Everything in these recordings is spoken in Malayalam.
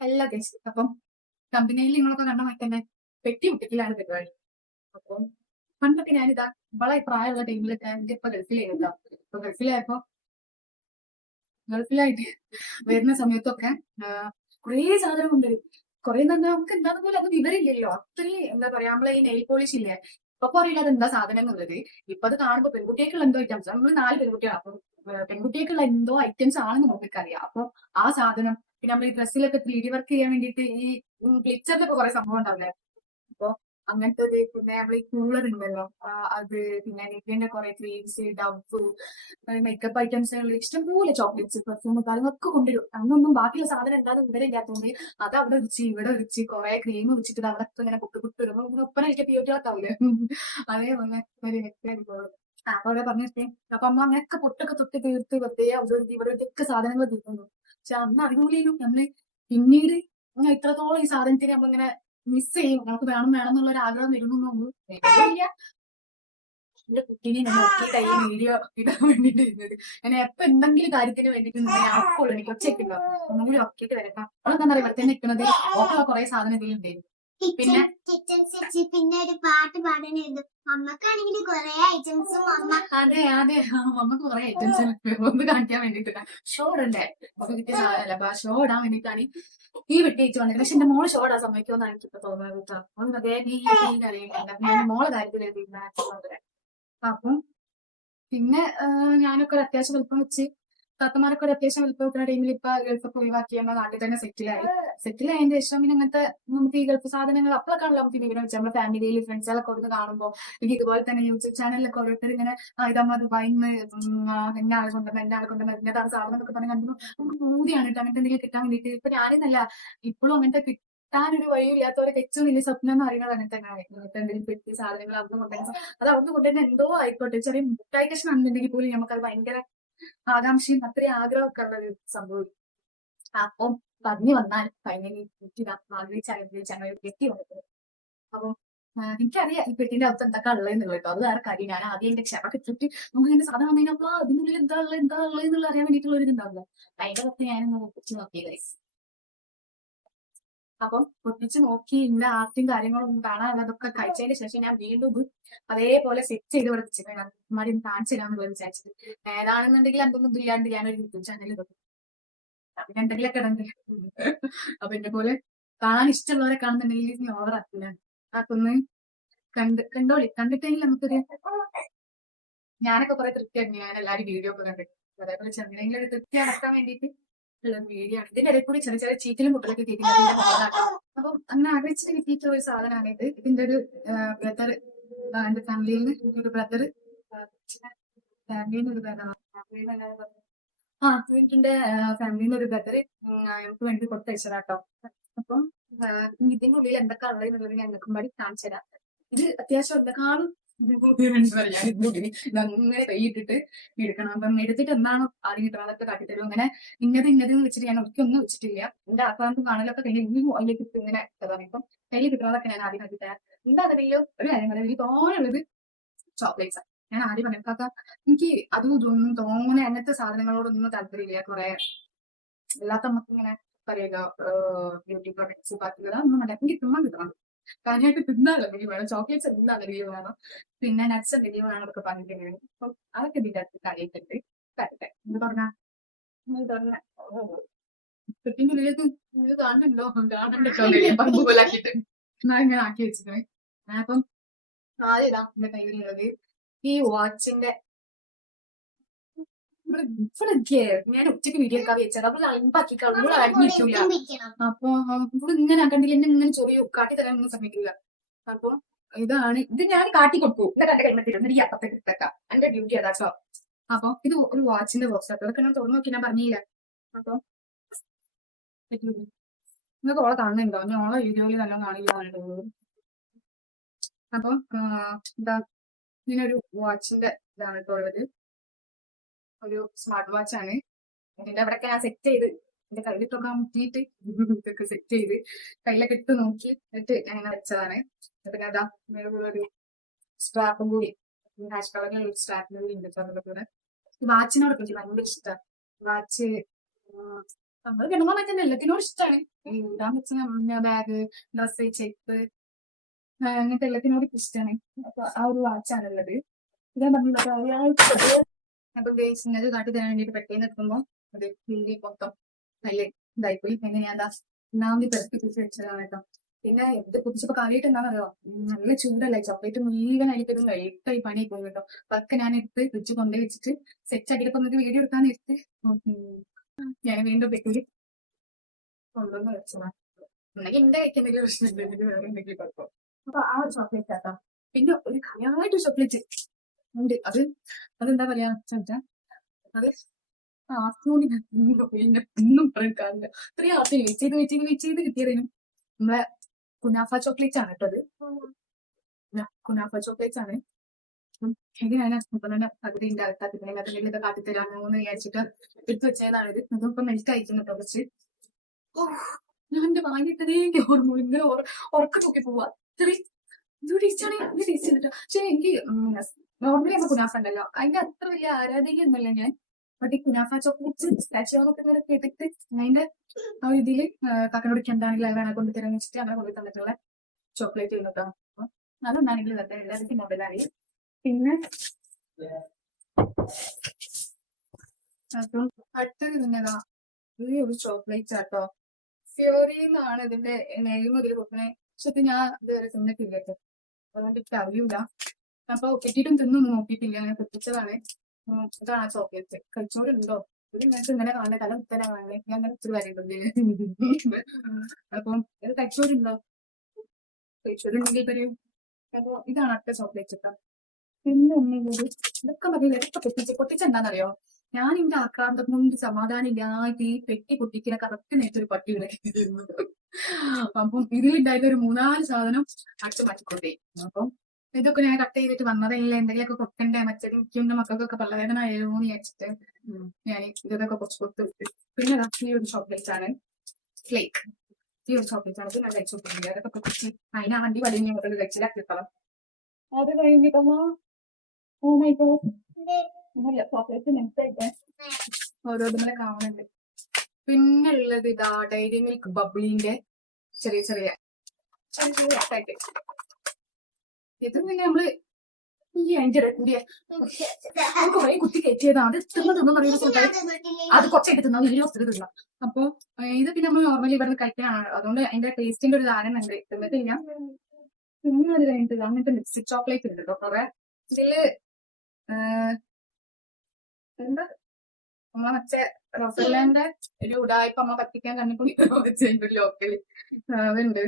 എല്ലാ കേസ് അപ്പം കമ്പനിയിൽ നിങ്ങളൊക്കെ കണ്ട മറ്റേ തന്നെ പെട്ടി മുട്ടിക്കലാണ് പരിപാടി. അപ്പം പണ്ടൊക്കെ ഞാനിതാ വളരെ പ്രായമുള്ള ടൈമിലൊക്കെ എന്റെ ഇപ്പൊ ഗൾഫിലായിരുന്നു. ഇപ്പൊ ഗൾഫിലായപ്പോ ഗൾഫിലായിട്ട് വരുന്ന സമയത്തൊക്കെ കുറേ സാധനം ഉണ്ട് കുറെ നമുക്ക് എന്താന്ന് പോലും അത് വിവരമില്ലല്ലോ. അത്രയും എന്താ പറയാ നമ്മളെ ഈ നെയിൽ പോളിഷ് ഇല്ലേ? ഇപ്പൊ അറിയില്ല അത് എന്താ സാധനം എന്നുള്ളത്? ഇപ്പൊ അത് കാണുമ്പോ പെൺകുട്ടിയൊക്കെയുള്ള എന്തോ ഐറ്റംസ് നമ്മൾ നാല് പെൺകുട്ടികളാണ് അപ്പൊ പെൺകുട്ടിയൊക്കെയുള്ള എന്തോ ഐറ്റംസ് ആണെന്ന് നമുക്കറിയാം അപ്പൊ ആ സാധനം പിന്നെ നമ്മൾ ഈ ഡ്രസ്സിലൊക്കെ ത്രീ ഡി വർക്ക് ചെയ്യാൻ വേണ്ടിയിട്ട് ഈ ഗ്ലിച്ചറിലൊക്കെ കുറെ സംഭവം ഉണ്ടാവില്ലേ? അപ്പൊ അങ്ങനത്തെ ഇത് പിന്നെ നമ്മൾ ഈ കൂളർ ഉണ്ടല്ലോ അത് പിന്നെ നിത്യന്റെ കുറെ ക്രീംസ് ഡവ് മേക്കപ്പ് ഐറ്റംസ് ഇഷ്ടംപോലെ ചോക്ലേറ്റ്സ് പെർഫ്യൂം കാര്യങ്ങളൊക്കെ കൊണ്ടുവരും. അന്നൊന്നും ബാക്കിയുള്ള സാധനം എന്താണെന്ന് ഇവിടെ ഇല്ലാത്തതുകൊണ്ട് അത് അവിടെ വെച്ച് ഇവിടെ വെച്ച് കുറെ ക്രീം വെച്ചിട്ട് അവിടെ ഒക്കെ ഇങ്ങനെ കുട്ടി കുട്ടി വരുമ്പോൾ നമുക്ക് ഒപ്പന എനിക്ക് പിയോട്ടികളൊക്കെ അതേപോലെ ഒരു നെറ്റ് അപ്പൊ അവിടെ പറഞ്ഞിട്ടേ അപ്പൊ അമ്മ അങ്ങനെയൊക്കെ പൊട്ടൊക്കെ തൊട്ട് തീർത്ത് വെറുതെ ഇവിടെ ഇതൊക്കെ സാധനങ്ങൾ തീർക്കുന്നു പക്ഷെ അന്ന് അറിയൂലേനും നമ്മൾ പിന്നീട് ഇത്രത്തോളം ഈ സാധനത്തിന് നമ്മളിങ്ങനെ മിസ് ചെയ്യും. നമുക്ക് വേണം വേണം എന്നുള്ള ഒരു ആഗ്രഹം വരുന്നു ഇല്ല എന്റെ കുട്ടീനെ ഞാൻ കൈ ഈ വീഡിയോ ഇടാൻ വേണ്ടിട്ട് ഇരുന്നത്. ഞാൻ എപ്പൊ എന്തെങ്കിലും കാര്യത്തിന് വേണ്ടിട്ട് ഞാൻ അപ്പോൾ എനിക്ക് ഒച്ചയ്ക്കുണ്ടോ ഒന്നുകൂടി ഒക്കിയിട്ട് വരക്കാം അവളെന്താ പറയാ ഇവിടെ തന്നെ നിൽക്കുന്നത് ഓക്കെ കുറെ സാധനങ്ങളുണ്ട് പിന്നെ? പിന്നെ ഒരു പാട്ട് പാടാനായിരുന്നു. അമ്മക്കാണെങ്കിൽ കൊറേ ഐറ്റംസും അമ്മ അതെ അതെ. അമ്മ കൊറേ ഐറ്റംസ് ഒന്ന് കാണിക്കാൻ വേണ്ടിട്ട് ഷോ ഇടണ്ടേ? അപ്പൊ കിട്ടിയ സാധനമല്ല അപ്പൊ ആ ഷോ ഇടാൻ വേണ്ടിട്ടാണ് ഈ വെട്ടിയേച്ച് വന്നത്. പക്ഷെ എന്റെ മോൾ ഷോ ഇടാൻ സമ്മതിക്കുമെന്നാണ് എനിക്ക് തോന്നുന്നത് കേട്ടോ. ഒന്ന് അതേ അറിയില്ല മോളെ തീരുമാനിച്ചത് അപ്പം പിന്നെ ഞാനൊക്കെ ഒരു അത്യാവശ്യം വലുപ്പം വെച്ച് താത്തമാരൊക്കെ ഒരു അത്യാവശ്യം വലുപ്പം വെക്കുന്ന ടൈമിൽ ഇപ്പൊ ഗൾഫൊക്കെ ഒഴിവാക്കി നമ്മൾ നാട്ടിൽ തന്നെ സെറ്റിലായി സെറ്റിൽ ആയതിനു ശേഷം പിന്നെ അങ്ങനത്തെ നമുക്ക് ഈ ഗൾഫ് സാധനങ്ങൾ അപ്പോഴൊക്കെയാണല്ലോ നമുക്ക് വിവരം വെച്ചാൽ നമ്മുടെ ഫാമിലിയിൽ ഫ്രണ്ട്സുകളൊക്കെ ഒന്ന് കാണുമ്പോൾ എനിക്ക് ഇതുപോലെ തന്നെ യൂട്യൂബ് ചാനലിലൊക്കെ ഓരോരുത്തർ ഇങ്ങനെ ഇതമ്മ ദുബായിൽ നിന്ന് എന്നെ ആളെ കൊണ്ടുവന്ന എന്നെ ആളെ കൊണ്ടുവന്ന ഇന്നതാണ് സാധനം എന്നൊക്കെ പറഞ്ഞ് കണ്ടു നമുക്ക് മൂതിയാണ് കേട്ടോ അങ്ങനത്തെ എന്തെങ്കിലും കിട്ടാൻ വേണ്ടിയിട്ട് ഇപ്പൊ ഞാനെന്നല്ല ഇപ്പോഴും അങ്ങനത്തെ കിട്ടാനൊരു വഴിയില്ലാത്തവരെ ഏറ്റവും വലിയ സ്വപ്നം എന്ന് പറയുന്നത് അങ്ങനെ തന്നെയാണ്. ഇങ്ങനത്തെ എന്തെങ്കിലും പെട്ടി സാധനങ്ങൾ അവിടെ കൊണ്ടുവന്നു അത് അവിടെ കൊണ്ടുവരുന്ന എന്തോ ആയിക്കോട്ടെ ചെറിയ മുട്ടായി കഷ്ണം എന്നുണ്ടെങ്കിൽ പോലും അത് ഭയങ്കര ആകാംക്ഷയും അത്രയും ആഗ്രഹമൊക്കെ ഉള്ള ഒരു സംഭവം അപ്പം പറഞ്ഞു വന്നാൽ ഫൈനലി എനിക്ക് ആഗ്രഹിച്ച് ഒരു വ്യക്തി വന്നത് അപ്പം എനിക്കറിയാം ഈ പെട്ടിന്റെ അകത്ത് എന്തൊക്കെ ഉള്ളതെന്നുള്ളത് കേട്ടോ. അത് വേറെ കാര്യം. ഞാൻ ആദ്യം എന്റെ ക്ഷമ ചുറ്റി നമുക്ക് എന്റെ സാധനം വന്നു കഴിഞ്ഞാൽ അതിനുള്ളിൽ എന്താ ഉള്ളത് എന്താ ഉള്ളത് എന്നുള്ള അറിയാൻ വേണ്ടിയിട്ടുള്ള ഒരു ഇതുണ്ടാവില്ല അതിന്റെ പുറത്ത് ഞാനൊന്ന് നോക്കി ഗൈസ് അപ്പം ഒന്നിച്ച് നോക്കി ഇന്ന ആർട്ടും കാര്യങ്ങളും കാണാനുള്ളതൊക്കെ കഴിച്ചതിന് ശേഷം ഞാൻ വീണ്ടും അതേപോലെ സെറ്റ് ചെയ്ത് വെച്ചിട്ട് അമ്മമാരി കാണിച്ചു തരാമെന്ന് വിചാരിച്ചത് ഏതാണെന്നുണ്ടെങ്കിൽ അതൊന്നും ഞാൻ ഒരു യൂട്യൂബ് ചാനൽ അങ്ങനെ എന്തെങ്കിലുമൊക്കെ കിടന്നു അപ്പൊ എന്നെ പോലെ കാണാൻ ഇഷ്ടമുള്ളവരെ കാണുന്നുണ്ടെങ്കിൽ നീ ഓവർ ആക്കില്ല അതൊന്ന് കണ്ട് കണ്ടോളി. കണ്ടിട്ടെങ്കിൽ നമുക്കൊരു ഞാനൊക്കെ കുറെ തൃപ്തിയാണ് ഞാൻ എല്ലാവരും വീഡിയോ ഒക്കെ കണ്ടിട്ട്. അതേപോലെ ചെറുതെങ്കിലും ഒരു തൃപ്തി അടക്കാൻ വേണ്ടിയിട്ട് വീഡിയോ ആണ് ഇതിന്റെ ഇടയിൽ കൂടി ചെറിയ ചെറിയ ചീറ്റിലും മുട്ടലൊക്കെ കേൾക്കുന്നത് അപ്പം അങ്ങനെ ആഗ്രഹിച്ചിട്ട് കിട്ടിയിട്ടുള്ള ഒരു സാധനമാണ് ഇത്. ഇതിന്റെ ഒരു ബ്രദർ എന്റെ ഫാമിലിയിൽ നിന്ന് ഒരു ബ്രദർ ഫാമിലിയിൽ ഒരു ബ്രദർ ആ വീട്ടിന്റെ ഫാമിലിയിൽ ഒരു ബ്രദർ ഞങ്ങൾക്ക് വേണ്ടി കൊടുത്തയച്ചതാട്ടോ. അപ്പം ആ, ഇതിന്റെ ഉള്ളിൽ എന്തൊക്കെ ഉള്ളത് ഞങ്ങൾക്കും പാടി കാണിച്ചു തരാം ഇത് അത്യാവശ്യം എന്തെക്കാളും എന്താ പറയാ ഇതങ്ങനെ കൈയിട്ടിട്ട് എടുക്കണം. അപ്പം എടുത്തിട്ട് എന്താണോ ആദ്യം കിട്ടണം അതൊക്കെ കാട്ടിത്തരും. അങ്ങനെ ഇന്നത് ഇന്നത് വെച്ചിട്ട് ഞാൻ ഒരിക്കലും വെച്ചിട്ടില്ല. എന്റെ അക്കൗണ്ട് കാണലൊക്കെ കഴിഞ്ഞ് ഇനിയും ഇങ്ങനെ ഇപ്പം കയ്യിൽ കിട്ടണതൊക്കെ ഞാൻ ആദ്യം കാട്ടിത്തരാം. എന്താണെങ്കിലും ഒരു കാര്യം പറയാം. എനിക്ക് തോന്നുള്ളത് ചോക്ലേറ്റ്സ് ഞാൻ ആദ്യം പറഞ്ഞേക്കാക്ക എനിക്ക് അതും ഇതൊന്നും തോന്നെ അങ്ങനത്തെ സാധനങ്ങളോടൊന്നും താല്പര്യമില്ല കുറെ. അല്ലാത്ത നമുക്ക് ഇങ്ങനെ പറയുക ബ്യൂട്ടി പ്രൊഡക്ട്സ് പറ്റുന്നത് ഒന്നും എനിക്ക് തിന്നാൻ കിട്ടണം. കാര്യമായിട്ട് തിന്നാലോ? എന്തെങ്കിലും വേണം. ചോക്ലേറ്റ്സ് എന്തെങ്കിലും വേണം. പിന്നെ നട്ട്സ് എന്തെങ്കിലും വേണം എന്നൊക്കെ പറഞ്ഞിട്ടുണ്ടെങ്കിൽ അപ്പം അതൊക്കെ ഇതിന്റെ അടുത്ത് കാര്യമായിട്ടുണ്ട്. കരട്ടെ എന്ന് പറഞ്ഞാ ഇങ്ങനെ ആക്കി വെച്ചിട്ടുണ്ട് അപ്പം ആദ്യം ഇതാ കയ്യിലുള്ളത് ഈ വാച്ചിന്റെ ഞാൻ ഉച്ചയ്ക്ക് വീഡിയോ ഒക്കെ വെച്ചത് അവൾ അടിഞ്ഞിട്ടില്ല എടുത്തും വെക്കണം അപ്പൊ ഇവിടെ ഇങ്ങനെ കണ്ടില്ല. എന്നെ ഇങ്ങനെ ചൊറിയോ കാട്ടി തരാനൊന്നും ശ്രമിക്കില്ല അപ്പൊ ഇതാണ്. ഇത് ഞാൻ കാട്ടി കൊടുക്കൂ എന്നിട്ട് എന്റെ കൈമത്തിട്ട് എന്നിട്ട് ഈ അപ്പത്തെ കിട്ടേക്കാം എന്റെ ഡ്യൂട്ടി അതാച്ചോ അപ്പൊ ഇത് ഒരു വാച്ചിന്റെ ബോക്സ് അതൊക്കെ ഞാൻ തുറന്നു നോക്കി. ഞാൻ പറഞ്ഞില്ല. അപ്പൊ നിങ്ങൾക്ക് ഓളെ കാണുന്നുണ്ടോ? ഞാൻ ഓളെ വീഡിയോയിൽ നല്ല കാണില്ല കണ്ടത് അപ്പൊ ഇതാ. ഇതിനൊരു വാച്ചിന്റെ ഇതാണ് കേട്ടോ ഉള്ളത്. ഒരു സ്മാർട്ട് വാച്ച് ആണ്. എന്റെ അവിടെയൊക്കെ ഞാൻ സെറ്റ് ചെയ്ത് എന്റെ കയ്യിലിട്ടൊക്കെ മുട്ടിയിട്ട് ഇതൊക്കെ സെറ്റ് ചെയ്ത് കയ്യിലൊക്കെ ഇട്ട് നോക്കി എന്നിട്ട് അങ്ങനെ വെച്ചതാണ്. പിന്നെ അതാ ഒരു സ്ട്രാപ്പും കൂടി ഹാഷ് കളറിൽ ഒരു സ്ട്രാപ്പിനും കൂടി ഉണ്ട് അതിന്റെ കൂടെ. വാച്ചിനോട് എനിക്ക് ഭയങ്കര ഇഷ്ടമാണ് വാച്ച് നമ്മൾ കിടന്നാൽ പറ്റുന്ന എല്ലാത്തിനോട് ഇഷ്ടമാണ് ഇടാൻ പറ്റുന്ന ബാഗ് ഡ്രസ്സ് ചെപ്പ് അങ്ങനത്തെ എല്ലാത്തിനോട് ഇഷ്ടമാണ് അപ്പൊ ആ ഒരു വാച്ചാണ് ഉള്ളത് ഇതാ പറഞ്ഞത്. അപ്പൊ ബേസിനത് കാട്ടി തരാൻ വേണ്ടിട്ട് പെട്ടെന്ന് എത്തുമ്പോ അത് ഹിന്ദി മൊത്തം നല്ല ഇതായിപ്പോയി. പിന്നെ ഞാൻ ദാ ഒന്നാമത് പിടിച്ച് വെച്ചതാണ് കേട്ടോ. പിന്നെ ഇത് കുതിച്ചപ്പോ കാര്യമായിട്ട് എന്താണെന്നറിയോ നല്ല ചൂടല്ലേ? ചോക്ലേറ്റ് മുഴുവൻ അടിക്കതും വെളുത്തായി പണി പോകും കേട്ടോ. അതൊക്കെ ഞാൻ എടുത്ത് ഫ്രിഡ്ജ് കൊണ്ടു വെച്ചിട്ട് സെറ്റ് ആക്കിയപ്പോ നിങ്ങൾക്ക് വീഡിയോ എടുക്കാൻ എടുത്ത് ഞാൻ വീണ്ടും വെക്കിൽ കൊണ്ടുവന്ന് വെച്ചതാണ്. എന്റെ കൈക്ക് എന്തെങ്കിലും പ്രശ്നം അപ്പൊ ആ ഒരു ചോക്ലേറ്റ് ആട്ടോ. പിന്നെ ഒരു കാര്യമായിട്ട് ചോക്ലേറ്റ് ഉണ്ട്. അത് അതെന്താ പറയാ ചോദിച്ചാ അത് പിന്നെ ഒന്നും പറയാൻ കാണില്ല. ഇത്രയും ആർത്തി വെയിറ്റ് ചെയ്ത് വെയിറ്റ് ചെയ്ത് വെയിറ്റ് ചെയ്ത് കിട്ടിയതിനും നമ്മളെ കുനാഫ ചോക്ലേറ്റ് ആണ് കേട്ടോ അത്. കുനാഫ ചോക്ലേറ്റ് ആണ്. എങ്ങനെയാണ്? ഇപ്പൊ തന്നെ പകുതി ഇതിന്റെ അകത്താക്കി ഇതിനകത്ത് എന്തെങ്കിലും കാട്ടിത്തരാമോ എന്ന് വിചാരിച്ചിട്ട് എടുത്ത് വെച്ചതാണ് ഇത്. ഇതിപ്പോ മെൽറ്റ് അയക്കുന്നു കേട്ടോ കുറച്ച്. ഓ ഞാൻ എന്റെ വാങ്ങിട്ടതേ ഓർമ്മ ഇങ്ങനെ ഉറക്കം നോക്കി പോവാ. ഇത്രയും ഇത് ആണ്. ഇത് ടേസ്റ്റ് ചെയ്തിട്ട്. പക്ഷെ എനിക്ക് നോർമലി നമ്മൾ കുനാഫ ഉണ്ടല്ലോ അതിന്റെ അത്ര വലിയ ആരാധകയൊന്നുമില്ല ഞാൻ. ബട്ട് ഈ കുനാഫ ചോക്ലേറ്റ് സ്റ്റാച്ചു എന്നൊക്കെ ഇങ്ങനെ കേട്ടിട്ട് അതിന്റെ ആ ഒരു ഇതിൽ കാക്കനോട് എന്താണെങ്കിലും അവരാണ് കൊണ്ട് തരാന്ന് വെച്ചിട്ട് അങ്ങനെ കൊണ്ട് തന്നിട്ടുള്ള ചോക്ലേറ്റ് കേട്ടോ. അപ്പൊ അതൊന്നാണെങ്കിൽ ഇതൊക്കെ എല്ലാവർക്കും മൊബൈലായി പിന്നെ അപ്പം അടുത്തത് പിന്നെതാ ഈ ഒരു ചോക്ലേറ്റ് ആട്ടോ. ഫ്യൂറി എന്നാണ് ഇതിന്റെ നെയിം ഇതിൽ കൊടുക്കുന്നത് പക്ഷെ ഞാൻ ഇതുവരെ തിന്നിട്ടില്ല അതുകൊണ്ട് എനിക്ക് അറിയൂല. അപ്പൊ കിട്ടിയിട്ടും തിന്നൊന്നും നോക്കിയിട്ടില്ല. അങ്ങനെ പൊട്ടിച്ചതാണ് ഇതാണ് ആ ചോക്ലേറ്റ്. കഴിച്ചോടുണ്ടോ ഇത് നിങ്ങൾക്ക് ഇങ്ങനെ കാണണ്ട തല കുത്തല കാണണേ ഞാൻ അങ്ങനെ ഇച്ചിരി വരേണ്ടത് അപ്പം ഇത് കഴിച്ചോടുണ്ടോ കഴിച്ചോടുണ്ടെങ്കിൽ പറയൂ അപ്പൊ ഇതാണ് അട്ട ചോക്ലേറ്റ് കേട്ടോ. പിന്നെ ഒന്നുകൂടി ഇതൊക്കെ മതി ഇതൊക്കെ പൊട്ടിച്ച് പൊട്ടിച്ചെന്താണെന്നറിയോ ഞാൻ എന്റെ ആക്രാന്തം കൊണ്ട് സമാധാനം ഇല്ലാതെ ഈ പെട്ടി പൊട്ടിക്കുന്ന കറക്റ്റ് നേരത്തെ ഒരു പട്ടി വിളക്കിയിരുന്നു അപ്പം ഇതിലുണ്ടായിരുന്ന ഒരു മൂന്നാൽ സാധനം അടിച്ചു മാറ്റിക്കൊണ്ടേ. അപ്പം ഇതൊക്കെ ഞാൻ കട്ട് ചെയ്തിട്ട് വന്നതല്ല? എന്തെങ്കിലുമൊക്കെ കൊക്കണ്ടേ മറ്റേ എനിക്കും മക്കൾക്കൊക്കെ പള്ളവേദന ആയോ എന്ന് വിചാരിച്ചിട്ട് ഞാൻ ഇതൊക്കെ കുറച്ച് കൊടുത്ത് പിന്നെ ഈ ഒരു ചോക്ലേറ്റ് ആണ്. ഫ്ലേക്ക് ഈ ഒരു ചോക്ലേറ്റ് ആണ്. ഞാൻ കഴിച്ചു കൊടുക്കുന്നത് അതൊക്കെ കുറച്ച് അതിനാ വണ്ടി വലിയ ഇങ്ങോട്ട് കഴിച്ചില്ല അത് കഴിഞ്ഞിട്ടമ്മോ? ഓ മൈ ഗോഡ് ഇല്ല ചോക്ലേറ്റ് നെക്സ്റ്റ് ഓരോരുത്തരെ കാണുന്നുണ്ട്. പിന്നെ ഉള്ളത് ഇതാ ഡൈരി മിൽക്ക് ബബ്ലിന്റെ ചെറിയ ചെറിയ ചെറിയ പാക്കറ്റ് ഇത് പിന്നെ നമ്മൾ ഈ അഞ്ചര കുറെ കുത്തി കയറ്റിയതാണ് അത് തിന്ന് തിന്നു പറയുന്ന അത് കുറച്ചായിട്ട് തിന്നാം വീഡിയോ ഒത്തിരി തിന്നാം. അപ്പൊ ഇത് പിന്നെ നമ്മൾ നോർമലി ഇവിടെ കഴിക്കാനാണ് അതുകൊണ്ട് അതിന്റെ ടേസ്റ്റിന്റെ ഒരു ധാരണ ഉണ്ട്. തിന്നിട്ടില്ല പിന്നെ അത് കഴിഞ്ഞിട്ട് അങ്ങനത്തെ ലിപ്സ്റ്റിക് ചോക്ലേറ്റ് ഉണ്ട് കേട്ടോ കുറെ ഇതിൽ എന്താ? നമ്മളെ മറ്റേ റസല്ലാന്റെ ഒരു ഉടായ്പ അമ്മ പറ്റിക്കാൻ കണ്ടിട്ട് ലോക്കലി അതുണ്ട്.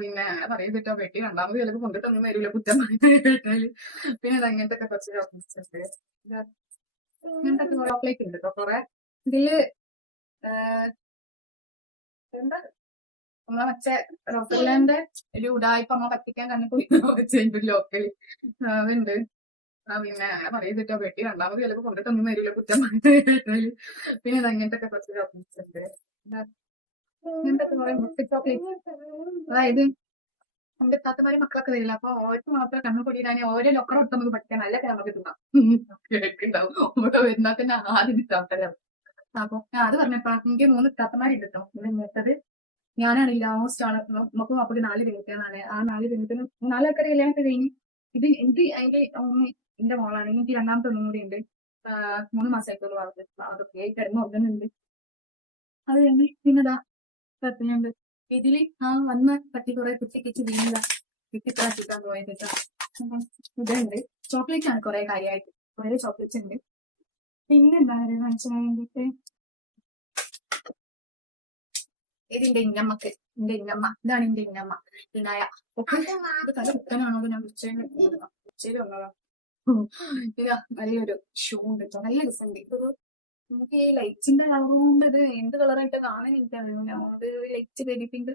പിന്നെ അങ്ങനെ പറയുന്നിട്ടോ വെട്ടി രണ്ടാമത് ചിലപ്പോ കൊണ്ടിട്ടൊന്നും വരില്ല കുറ്റം കേട്ടാൽ. പിന്നെ അങ്ങനത്തെ ഒക്കെ കുറച്ച് ചോക്ലേറ്റ്സ് ഉണ്ട്. ഇങ്ങനത്തെ ഉണ്ട് കേട്ടോ കുറെ. ഇതിൽ നമ്മളെ മറ്റേ റസല്ലാന്റെ ഒരു ഉടായ്പ അമ്മ പറ്റിക്കാൻ കണ്ടിട്ട് ലോക്കലി അതുണ്ട്. പിന്നെ അങ്ങനെ വെട്ടി രണ്ടാമത് ചിലപ്പോൾ കൊണ്ടിട്ടൊന്നും വരില്ല കുറ്റം പിന്നെ അങ്ങനത്തെ കുറച്ച് ചോക്ലേറ്റ്സ് ഉണ്ട്. അതായത് എന്റെ താത്തമാരെ മക്കളൊക്കെ വരില്ല. അപ്പൊ ഓർക്ക് മാത്രം കണ്ണു കൊടിയിടാനെ ഓരോ ലൊക്കർ എടുത്ത് നമുക്ക് പഠിക്കാൻ നല്ല നമുക്ക് തിന്നാം. ഓരോ വരുന്നാൽ തന്നെ ആദ്യം ഇത്താത്തരാണ് അപ്പൊ അത് പറഞ്ഞപ്പോ എനിക്ക് മൂന്ന് ഇത്താത്തമാരുണ്ട് കേട്ടോ ഇത് മൂത്തത് ഞാനാണ് ലാസ്റ്റ് ആണ് നമുക്ക് അപ്പൊ നാല് പെൺകുട്ടികളാണ്. ആ നാല് പെൺകുട്ടികൾ നാലാൾക്കാരെ കല്യാണമൊക്കെ കഴിഞ്ഞ് ഇത് എനിക്ക് അതിന്റെ എന്റെ മോളാണ്. എനിക്ക് രണ്ടാമത്തെ ഒന്നും കൂടി ഉണ്ട്. മൂന്ന് മാസമായിട്ടുള്ള വളർത്ത് അതൊക്കെ കിടന്നു ഉറങ്ങുന്നുണ്ട്. അത് കഴിഞ്ഞ് പിന്നെതാ സത്യമുണ്ട് ഇതിൽ ആ വന്ന പട്ടി കുറെ കുത്തിക്കിച്ച് വീണില്ല കുത്തിക്കാച്ചിട്ടാൻ പോയത് ഇതുണ്ട്. ചോക്ലേറ്റ് ആണ് കുറെ കാര്യമായിട്ട്. കുറെ ചോക്ലേറ്റ്സ് ഉണ്ട്. പിന്നെന്താ കാണിച്ചാൽ വേണ്ടിട്ട് ഇതിന്റെ ഇന്നമ്മക്ക് എന്റെ ഇന്നമ്മ ഇതാണ് എന്റെ ഇന്നമ്മ ഇനായ ഒക്കെ തല കുത്തനാണോ ഞാൻ ഉച്ചയിൽ ഉച്ചയിൽ വന്നതാ. ഇതാ വലിയൊരു ഷൂ ഉണ്ട്. നല്ല രസമുണ്ട്. ഇത് നമുക്ക് ഈ ലൈറ്റിന്റെ കളർ കൊണ്ട് ഇത് എന്ത് കളറായിട്ട് കാണാൻ എനിക്കറിയില്ല. അതുകൊണ്ട് ലൈറ്റ് പിങ്ക്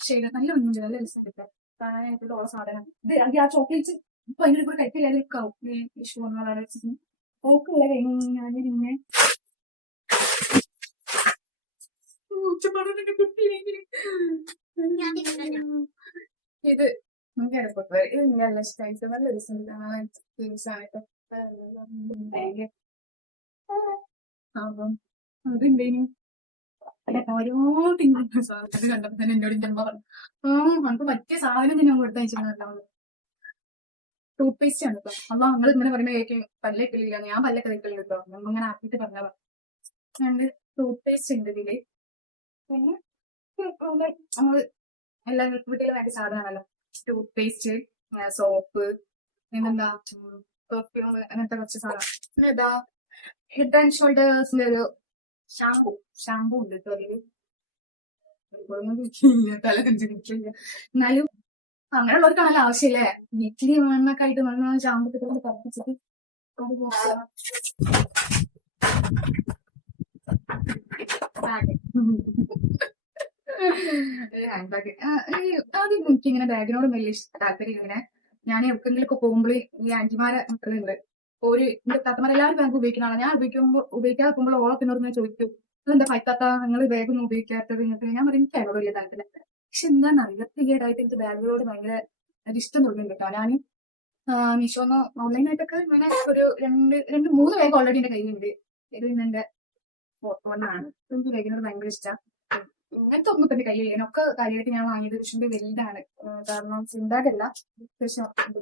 ഷെയ്ഡ് നല്ല ഉണ്ട് നല്ല രസമുണ്ട് ട്ടോ. കാണാനായിട്ടുള്ള ഓരോ സാധനം. ഇത് അത് ആ ചോക്ലേറ്റ് ഇപ്പൊ അതിന്റെ കൂടെ കഴിക്കില്ല കളർ ഈ ഷൂ എന്നുള്ള ഓക്കുള്ള കഴിഞ്ഞാൽ പിന്നെ ഉച്ചപ്പാടൊക്കെ കിട്ടിയില്ലെങ്കിൽ. ഇത് ഭയങ്കര എനിക്ക് നല്ല ഇഷ്ടമായിട്ട് നല്ല രസമുണ്ട്. ആയിട്ട് അപ്പം അല്ലെ ഓരോ സാധനം കണ്ടപ്പോ തന്നെ എന്നോട് അമ്മ പറഞ്ഞു നമുക്ക് സാധനം തന്നെ നമ്മൾ എടുത്തയച്ചിട്ടുണ്ടല്ലോ ടൂത്ത് പേസ്റ്റ് ആണ് കേട്ടോ അപ്പൊ നിങ്ങൾ ഇങ്ങനെ പറയുന്ന കേൾക്കും പല്ലൊക്കെ ഞാൻ പല്ലൊക്കെ വെക്കലുണ്ട് കേട്ടോ നമ്മൾ ഇങ്ങനെ ആക്കിയിട്ട് പറഞ്ഞതാ. രണ്ട് ടൂത്ത് പേസ്റ്റ് ഉണ്ട് ഇതിൽ. പിന്നെ നമ്മൾ എല്ലാ വീട്ടിലും വേണ്ട സാധനമാണല്ലോ ടൂത്ത് പേസ്റ്റ് സോപ്പ് പിന്നെന്താ പെർഫ്യൂം അങ്ങനത്തെ കുറച്ച് സാധനം. പിന്നെ ഇതാ ഹെഡ് ആൻഡ് ഷോൾഡേഴ്സിന്റെ ഒരു ഷാംപൂ ഷാംപൂ ഉണ്ട് കേട്ടോ കഞ്ചിരിക്കില്ല എന്നാലും അങ്ങനെയുള്ളവർക്കാണല്ലോ ആവശ്യമില്ലേ വീട്ടിൽ മണ്ണൊക്കെ ആയിട്ട് മണ്ണ ഷാമ്പു കൊണ്ട് പറപ്പിച്ചിട്ട് ഹാൻഡ് ബാഗ്. ആദ്യം എനിക്ക് ഇങ്ങനെ ബാഗിനോട് വലിയ താല്പര്യം ഇങ്ങനെ. ഞാൻ എവിടെയെങ്കിലൊക്കെ പോകുമ്പോൾ ഈ ആന്റിമാരെ മക്കളുണ്ട് ഒരു എന്റെ താത്തമാരെല്ലാവരും ബാങ്ക് ഉപയോഗിക്കുന്നതാണ് ഞാൻ ഉപയോഗിക്കുമ്പോൾ ഉപയോഗിക്കാതെ പോകുമ്പോൾ ഓളെ പിന്നോട് ഞാൻ ചോദിക്കും എന്താ പൈത്താത്ത നിങ്ങൾ ബാഗ് ഒന്നും ഉപയോഗിക്കാത്തത് എന്നിട്ട് ഞാൻ പറയും എനിക്ക് അതിനോട് വലിയ താല്പര്യം പക്ഷെ എന്താണ് അറിയാത്ത ഈയിടായിട്ട് എനിക്ക് ബാഗുകളോട് ഭയങ്കര ഇഷ്ടം തോന്നുന്നുണ്ട് ഞാൻ മീഷോന്ന് ഓൺലൈനായിട്ടൊക്കെ ഇങ്ങനെ ഒരു രണ്ട് രണ്ട് മൂന്ന് ബാഗ് ഓൾറെഡി എന്റെ കയ്യിലുണ്ട്. ഇത് ഇന്ന് എന്റെ ഫോട്ടോന്നാണ് എനിക്ക് ബാഗിനോട് ഭയങ്കര ഇഷ്ടമാണ് ഇങ്ങനത്തെ ഒന്നും തന്നെ കയ്യില്ല ഇതിനൊക്കെ കാര്യമായിട്ട് ഞാൻ വാങ്ങിയത് വിഷുവിന്റെ വലുതാണ്. കാരണം സിന്താഗല്ല.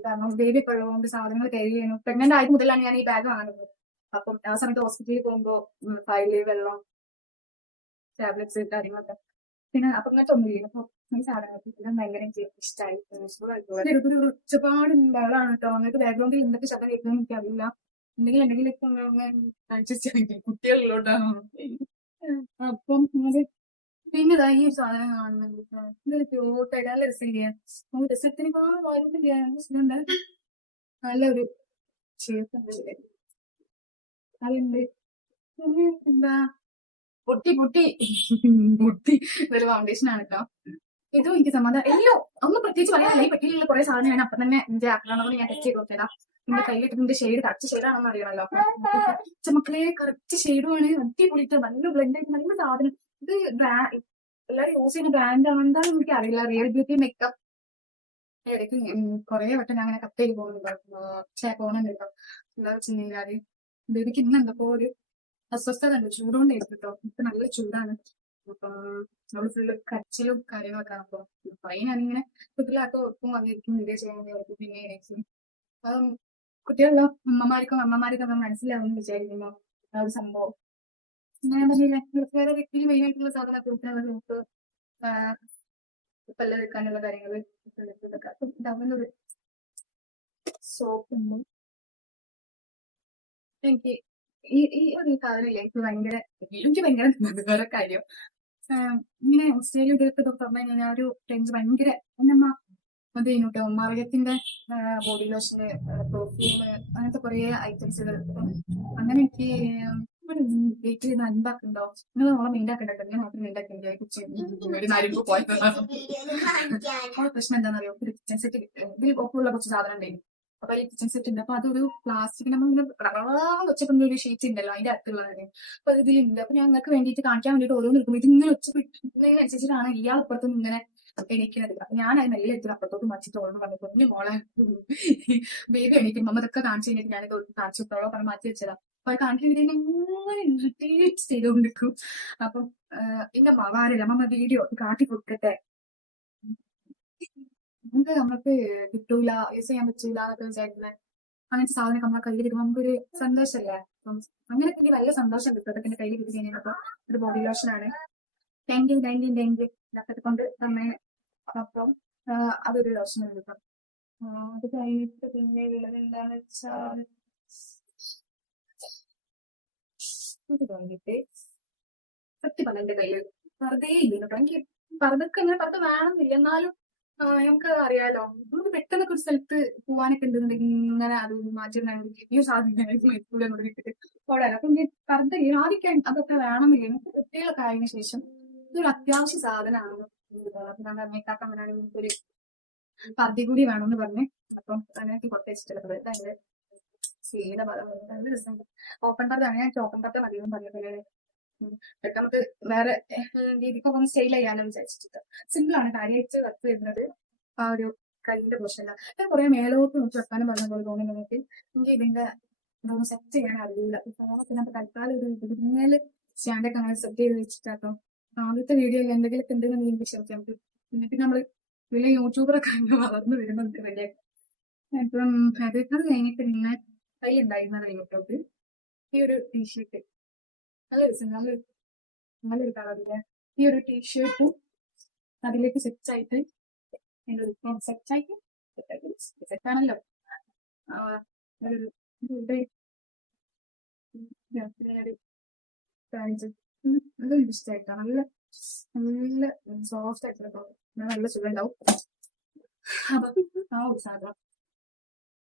കാരണം ബേബി ഒക്കെ ഉള്ളതുകൊണ്ട് സാധനങ്ങൾ കയറി ചെയ്യുന്നു. പ്രഗ്നന്റ് ആയത് മുതലാണ് ഞാൻ ഈ ബാഗ് വാങ്ങുന്നത്. അപ്പം ആ സമയത്ത് ഹോസ്പിറ്റലിൽ പോകുമ്പോൾ ഫയൽ വെള്ളം ടാബ്ലറ്റ്സ് കാര്യങ്ങളൊക്കെ. പിന്നെ അപ്പൊ ഇങ്ങനത്തെ ഒന്നുമില്ല അപ്പൊ ഈ സാധനങ്ങൾക്ക് ഭയങ്കര ഇഷ്ടമായി ഒരു ഒരുപാട് ബാഗാണ് കേട്ടോ അങ്ങനത്തെ ബാക്ക്ഗ്രൗണ്ടിൽ എന്തൊക്കെ ശബ്ദം കേൾക്കുന്നത് എനിക്ക് അറിയില്ല. എന്തെങ്കിലും എന്തെങ്കിലും അഡ്ജസ്റ്റ് ആക്കി കുട്ടികളിലോട്ടാണ് അപ്പം അത് പിന്നെ ഇതാ ഈ സാധനം കാണുന്നുണ്ട് ഇതൊരു ക്യൂട്ടായിട്ട് നല്ല നമുക്ക് രസത്തിനേക്കാളും കാര്യമില്ല നല്ലൊരു ചേർത്തുണ്ട് അതുണ്ട്. പിന്നെ എന്താ? പൊട്ടി പൊട്ടി പൊട്ടി ഇതൊരു ഫൗണ്ടേഷൻ ആണ് കേട്ടോ ഇതും എനിക്ക് സമാധാനം. അയ്യോ ഒന്നും പ്രത്യേകിച്ച് പറയാനില്ല. ഈ പെട്ടിയിലുള്ള കുറെ സാധനം ഞാൻ അപ്പൊ തന്നെ എന്റെ ആക്രമണം ഞാൻ ടെസ്റ്റ് ചെയ്ത് നോക്കിയതാ. എന്റെ കയ്യിലിട്ട് ഇതിന്റെ ഷെയ്ഡ് കറക്റ്റ് ഷെയ്ഡാണെന്ന് അറിയണല്ലോ. ചമക്കളെ കറക്റ്റ് ഷെയ്ഡുമാണ് അടിപൊളിയിട്ട് നല്ല ബ്ലെൻഡ് ആയിട്ട് നല്ല സാധനം. ഇത് എല്ലാരും യൂസ് ചെയ്യുന്ന ബ്രാൻഡ് ആണെന്താണെന്ന് എനിക്ക് അറിയില്ല റിയൽ ബ്യൂട്ടി മേക്കപ്പ് ഇടയ്ക്ക് കൊറേ വട്ടം ഞാൻ അങ്ങനെ കത്ത് ചെയ്ത് പോകുന്നുണ്ടോ. പക്ഷേ പോകുന്നുണ്ട് കേട്ടോ എന്താ വെച്ചിട്ടുണ്ടെങ്കിൽ ബേബിക്ക് ഇന്ന് എന്തപ്പോ ഒരു അസ്വസ്ഥത ഉണ്ട്. ചൂടുകൊണ്ടായിരുന്നു കേട്ടോ ഇപ്പൊ നല്ല ചൂടാണ്. അപ്പൊ നമ്മൾ ഫുള്ള് കച്ചിലും കാര്യങ്ങളൊക്കെ ആണ് അപ്പൊ. അപ്പൊ ഞാനിങ്ങനെ കുട്ടികളൊക്കെ ഒപ്പം വന്നിരിക്കും. ഇതേ ചെയ്യാൻ വിചാരിക്കും. പിന്നെ ഇടയ്ക്ക് കുട്ടികളുള്ള അമ്മമാർക്കും അമ്മമാർക്കും അത് മനസ്സിലാവുമെന്ന് വിചാരിക്കുന്നു ആ ഒരു സംഭവം. വേറെ വ്യക്തിയിൽ മെയിൻ ആയിട്ടുള്ള സാധനം കൂട്ടുന്നത് നമുക്ക് പല്ല വെക്കാനുള്ള കാര്യങ്ങൾ ഇതൊക്കെ. സോപ്പ് ഉണ്ട്. എനിക്ക് ഈ ഈ ഒരു സാധനമില്ല? എനിക്ക് ഭയങ്കര എനിക്ക് ഭയങ്കര വേറെ കാര്യം. ഇങ്ങനെ ഓസ്ട്രേലിയ ഇതൊക്കെ തുറന്നു കഴിഞ്ഞാൽ ഒരു ഫ്രണ്ട്സ് ഭയങ്കര എന്നമ്മ അത് കഴിഞ്ഞിട്ട് ബോഡി ലോഷന് പെർഫ്യൂം അങ്ങനത്തെ കുറെ ഐറ്റംസുകൾ അങ്ങനെ എനിക്ക് വെയിറ്റ് ചെയ്ത് അൻപാക്കുണ്ടോ? നിങ്ങൾ നമ്മളെ മെയിൻഡാക്കണ്ടോ ഞാൻ മാത്രം മെയിൻഡാക്കി പോയത് അപ്പോൾ പ്രശ്നം എന്താണെന്നറിയോ ഒരു കിച്ചൺ സെറ്റ് ഇതിൽ ഒപ്പമുള്ള കുറച്ച് സാധനം ഉണ്ടായിരുന്നു അപ്പൊ ഈ കിച്ചൺ സെറ്റ് ഉണ്ട് അപ്പൊ അതൊരു പ്ലാസ്റ്റിക് നമ്മളിങ്ങനെ വെച്ചപ്പോൾ ഒരു ഷീറ്റ് ഉണ്ടല്ലോ അതിന്റെ അടുത്തുള്ളത് അപ്പൊ അത് ഇതിലുണ്ട്. അപ്പൊ ഞങ്ങൾക്ക് വേണ്ടിയിട്ട് കാണിക്കാൻ വേണ്ടിയിട്ട് ഓരോ നിൽക്കുമ്പോൾ ഇതിങ്ങനെ വെച്ചതിനനുസരിച്ചിട്ടാണ് ഇയാൾ അപ്പുറത്തും ഇങ്ങനെ എണീക്കണത്. അപ്പൊ ഞാൻ അത് നല്ല എടുത്ത് അപ്പുറത്തോട്ട് മച്ചിട്ട് ഓളോട് പറഞ്ഞു. കുഞ്ഞു മോളെ ബേബി എണീക്കും അമ്മ ഇതൊക്കെ കാണിച്ചു കഴിഞ്ഞിട്ട് ഞാനിത് കാണിച്ചു വിട്ടോളോ പറഞ്ഞ് മാറ്റി വെച്ചതാ. അപ്പൊ കാണിക്കാൻ ഇങ്ങനെ ഇറിറ്റേറ്റ് ചെയ്തുകൊണ്ടിരിക്കും. അപ്പം എന്റെ മവാരില്ല അമ്മ വീഡിയോ കാട്ടി കൊടുക്കട്ടെ. നമുക്ക് നമ്മൾക്ക് കിട്ടൂല യൂസ് ചെയ്യാൻ പറ്റൂല എന്നൊക്കെ വിചാരിക്കുന്നത് അങ്ങനത്തെ സാധനം നമ്മളെ കയ്യിൽ കിട്ടുമ്പോൾ നമുക്കൊരു സന്തോഷമല്ലേ അപ്പം അങ്ങനെ എനിക്ക് നല്ല സന്തോഷം കിട്ടും. അതൊക്കെ എന്റെ കയ്യിൽ കിട്ടി കഴിഞ്ഞപ്പോ ഒരു ബോഡി ലോഷൻ ആണ്. Thank you thank you thank you ഇതൊക്കെ കൊണ്ട് തന്നെ അപ്പം അതൊരു ലോഷൻ കിട്ടും. അത് കഴിഞ്ഞിട്ട് പിന്നെ ഉള്ളത് എന്താണെന്ന് വെച്ചാൽ ഇത് കഴിഞ്ഞിട്ട് സത്യം പറഞ്ഞ എന്റെ കയ്യിൽ വെറുതെ ഇല്ല കേട്ടോ എനിക്ക് പറഞ്ഞൊക്കെ ഇങ്ങനെ പറഞ്ഞ് വേണമെന്നില്ല എന്നാലും നമുക്ക് അറിയാലോ. നമുക്ക് പെട്ടെന്നൊക്കെ ഒരു സ്ഥലത്ത് പോവാനൊക്കെ ഉണ്ടെന്നുണ്ടെങ്കിൽ ഇങ്ങനെ അത് മാറ്റി ഈ സാധനം അപ്പൊ എനിക്ക് പറഞ്ഞ ആദ്യം അതൊക്കെ വേണമെന്നില്ല എനിക്ക് കുട്ടികളൊക്കെ ആയതിനു ശേഷം ഇതൊരു അത്യാവശ്യ സാധനമാണ്. മേക്കാക്കമ്മനാണെങ്കിൽ നമുക്കൊരു പദ്ധതി കൂടി വേണമെന്ന് പറഞ്ഞ് അപ്പം അതിനൊക്കെ കൊടുത്തിട്ടുള്ളത് അതിന്റെ നല്ല ഓപ്പൺ പദമാണ് ഞാൻ ഓപ്പൺ പദം അധികം ഇതൊക്കെ നമുക്ക് വേറെ രീതിക്കൊക്കെ ഒന്ന് സ്റ്റൈൽ ചെയ്യാനോ വിചാരിച്ചിട്ട്. സിമ്പിൾ ആണ്. കാര്യമായിട്ട് വർക്ക് വരുന്നത് ആ ഒരു കല്ലിന്റെ പോഷല്ല ഞാൻ കുറെ മേലോട്ട് നോക്കി വെക്കാനും പറഞ്ഞ പോലെ തോന്നി നിങ്ങൾക്ക് എനിക്ക് ഇതിന്റെ ഇതൊന്ന് സെറ്റ് ചെയ്യാൻ അറിയില്ല. പിന്നെ തൽക്കാലം ഒരു ഇതിന്മേൽ സ്റ്റാൻഡൊക്കെ അങ്ങനെ സെറ്റ് ചെയ്ത് വെച്ചിട്ടാട്ടോ. ആദ്യത്തെ വീഡിയോയിൽ എന്തെങ്കിലുമൊക്കെ ഉണ്ടെന്ന് എനിക്ക് പറ്റും എന്നിട്ട് നമ്മൾ വലിയ യൂട്യൂബറൊക്കെ വളർന്നു വരുമ്പോൾ വലിയ അപ്പം അത് അത് കഴിഞ്ഞിട്ട് പിന്നെ കയ്യിലുണ്ടായിരുന്ന യൂട്യൂബ് ഈ ഒരു ടീഷർട്ട് നല്ല രസം നല്ല നല്ലൊരു കളറില്ല ഈ ഒരു ടീഷർട്ടും അതിലേക്ക് സെറ്റ് ആയിട്ട് സെറ്റ് ആയിട്ട് സെറ്റ് ആണല്ലോ. ആ, ഒരു ഇത് ഒരു കാണിച്ചു അത് ഇഷ്ടമായിട്ടാ നല്ല നല്ല സോഫ്റ്റ് ആയിട്ടുള്ള നല്ല സുഖം ഉണ്ടാവും. അപ്പൊ ആ ഒരു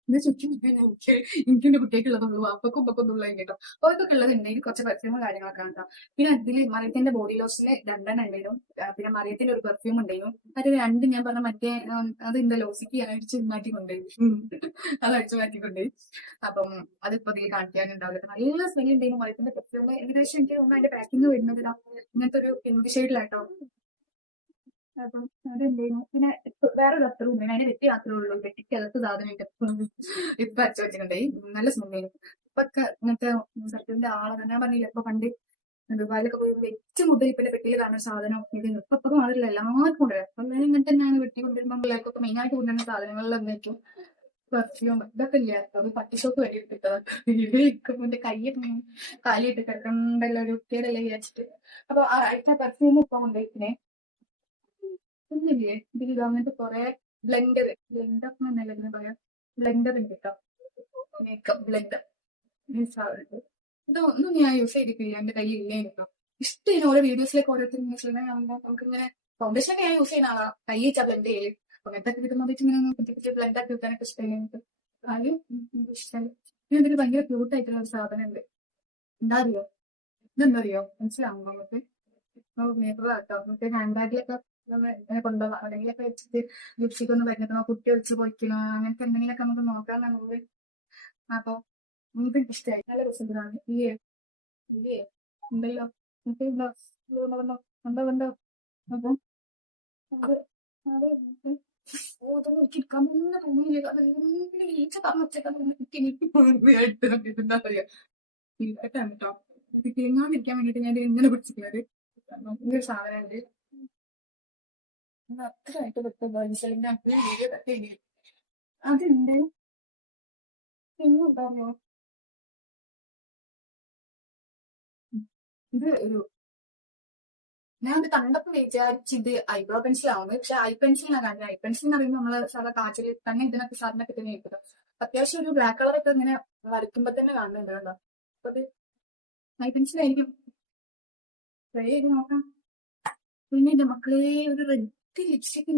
ഇത് ചുറ്റും എനിക്ക് എനിക്ക് എന്റെ കുട്ടിയൊക്കെയുള്ളതുള്ളൂ അപ്പൊക്കും ഉപ്പൊക്കും ഉള്ള കേട്ടോ. അപ്പൊ ഇതൊക്കെ ഉള്ളത് ഉണ്ടെങ്കിൽ കുറച്ച് പെർഫ്യൂം കാര്യങ്ങളൊക്കെ കേട്ടോ. പിന്നെ അതിൽ മറിയത്തിന്റെ ബോഡി ലോഷന് രണ്ടെണ്ണം ഉണ്ടായിരുന്നു പിന്നെ മറിയത്തിന്റെ ഒരു പെർഫ്യൂം ഉണ്ടായിരുന്നു അത് രണ്ട് ഞാൻ പറഞ്ഞ മറ്റേ അത് എന്റെ ലോസിക്ക് അടിച്ച് മാറ്റി കൊണ്ടുപോയി അത് അടിച്ചു മാറ്റി കൊണ്ടുപോയി അപ്പം അതിപ്പോ ഇതിൽ കാണിക്കാനുണ്ടാവില്ല. നല്ല സ്മെല്ലുണ്ടെങ്കിൽ മറിയത്തിന്റെ പെർഫ്യൂം ഏകദേശം എനിക്ക് തോന്നുന്നു അതിന്റെ പാക്കിങ് വരുന്നത് ഇങ്ങനത്തെ ഒരു പിങ്ക് ഷെയ്ഡിലാട്ടോ അപ്പം അതുണ്ടായിരുന്നു പിന്നെ ഇപ്പൊ വേറൊരു അത്ര ഉണ്ട് അതിന്റെ വെട്ടി മാത്രമേ ഉള്ളൂ. വെട്ടിക്കകത്ത് സാധനം ഇപ്പൊ അടിച്ചു വെച്ചിട്ടുണ്ടായി നല്ല സ്മെല്ലായിരുന്നു ഇപ്പൊക്കെ ഇങ്ങനത്തെ സത്യത്തിന്റെ ആളെ. ഞാൻ പറഞ്ഞില്ല ഇപ്പൊ പണ്ട് ദുബായിലൊക്കെ പോയി വെച്ച് മുതൽ ഇപ്പൊ വെട്ടിയിൽ കാണുന്ന സാധനം ഇത് ഇപ്പൊ ഇപ്പൊ മാറില്ല. എല്ലാവർക്കും ഉണ്ട്. അപ്പൊ ഞാൻ ഇങ്ങനെ തന്നെയാണ് വെട്ടി കൊണ്ടുവരുമ്പോൾ പിള്ളേർക്കൊക്കെ മെയിൻ ആയിട്ട് കൊണ്ടുവരുന്ന സാധനങ്ങളിൽ ഒന്നേക്കും പെർഫ്യൂം ഇതൊക്കെ ഇല്ല? അത് പട്ടി ഷോപ്പ് വഴി ഇട്ടിട്ടത് എന്റെ കൈയൊക്കെ കാലിയിട്ട് കിടക്കണ്ടല്ലോ. ഒരു കുട്ടിയുടെ വിചാരിച്ചിട്ട്. അപ്പൊ ആ അടുത്ത പെർഫ്യൂം ഇപ്പൊ കൊണ്ടുപോയിട്ടിനെ ഒന്നുമില്ലേ? ഇതിൽ അങ്ങനത്തെ കുറെ ബ്ലെൻഡർ ബ്ലെൻഡർ എന്നല്ല എന്ന് പറയാം? ബ്ലെൻഡർ ഉണ്ട് കേട്ടോ മേക്കപ്പ് ബ്ലെൻഡർ ഇതൊന്നും ഞാൻ യൂസ് ചെയ്തിട്ടില്ല. എന്റെ കയ്യിൽ ഇല്ലേ കേട്ടോ ഇഷ്ടം ഓരോ വീഡിയോസിലേക്ക് ഓരോരുത്തർ ന്യൂസിലെ നമുക്ക് ഇങ്ങനെ ഫൗണ്ടേഷൻ ഒക്കെ ഞാൻ യൂസ് ചെയ്യുന്ന ആളാ. കൈ വെച്ചാൽ ബ്ലെൻഡ് ചെയ്യൽ. അങ്ങനത്തെ ഒക്കെ കിട്ടുമ്പോൾ ഇങ്ങനെ കുത്തി കുത്തി ബ്ലെൻഡ് ആക്കി വെക്കാനൊക്കെ ഇഷ്ടമില്ല എനിക്ക്. അത് ഇഷ്ടമല്ല പിന്നെ ഇതിന് ഭയങ്കര ക്യൂട്ട് ആയിട്ടുള്ള ഒരു സാധനം ഉണ്ട് എന്താ അറിയോ? ഇതെന്താ അറിയോ? മനസ്സിലാവും നമുക്ക്? മേക്കപ്പ് നമുക്ക് ഹാൻഡ് ബാഗിലൊക്കെ കൊണ്ടുപോകാം എവിടെയെങ്കിലൊക്കെ വെച്ചിട്ട് ലിപ്സ്റ്റിക് കുട്ടി വെച്ച് പോയിക്കണോ? അങ്ങനത്തെ എന്തെങ്കിലുമൊക്കെ നമുക്ക് നോക്കാം നമുക്ക് അപ്പൊ എനിക്ക് ഇഷ്ടമായി നല്ല രസത്തിലാണ് ഇല്ലേ? ഇല്ലേ? ഉണ്ടല്ലോ. ഉണ്ടോ? ഉണ്ടോ? അപ്പൊ ഞാൻ ഇങ്ങനെ പിടിച്ചിട്ടുള്ളത് ഒരു സാധനം അത്രയായിട്ട് അതുണ്ട് പിന്നെ ഇത് ഒരു ഞാൻ അത് കണ്ടപ്പോ വിചാരിച്ചത് ഐബ്രോ പെൻസിൽ ആവുന്നത് പക്ഷെ ഐ പെൻസിൽ പെൻസിലാണ് കാണുന്നത് ഐ പെൻസിൽ എന്ന് പറയുമ്പോൾ നമ്മൾ സാധാ കാച്ചിൽ തന്നെ ഇതിനൊക്കെ സാറിനൊക്കെ തന്നെ കിട്ടും അത്യാവശ്യം ഒരു ബ്ലാക്ക് കളർ ഒക്കെ ഇങ്ങനെ വരയ്ക്കുമ്പോ തന്നെ കാണുന്നുണ്ട് കേട്ടോ. അപ്പൊ അത് ഐ പെൻസിലായിരിക്കും. ട്രൈ ചെയ്ത് നോക്കാം. പിന്നെ എന്റെ മക്കളെ ഒരു റെഡ് ലിപ്സ്റ്റിക്